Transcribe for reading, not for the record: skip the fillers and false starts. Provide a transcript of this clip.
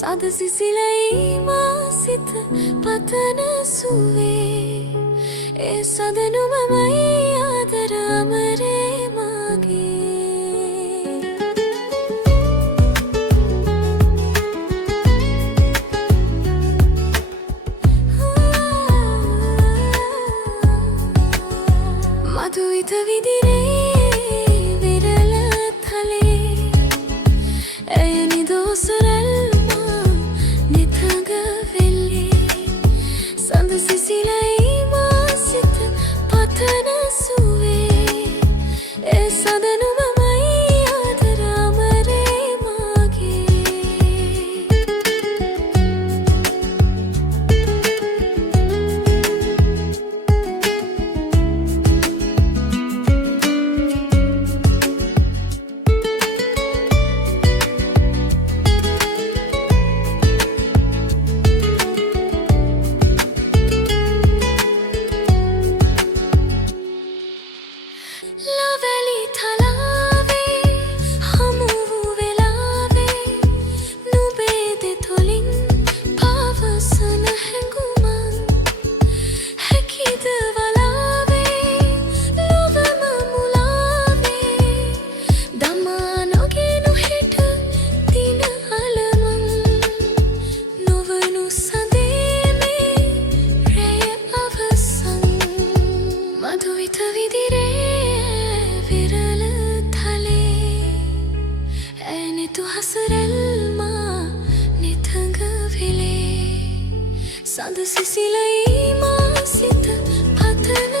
සද සිසිලයි මා සිත පතන සුවේ ඒ සදනුමමයි ආදර අමරේ මාගේ මధుවිත විදිරේ විරල තලේ ඇය නිදෝසරල් සඳ සිසිලයි මා සිත පතන සුවේ ඒ සදනුමමයි ආදර අමරේ මාගේ මధුවිත විදිරේ විරල තලේ ඇය නෙතු හසරැල් මා නිතඟ වෙලේ සඳ සිසිලයි මා සිත පතන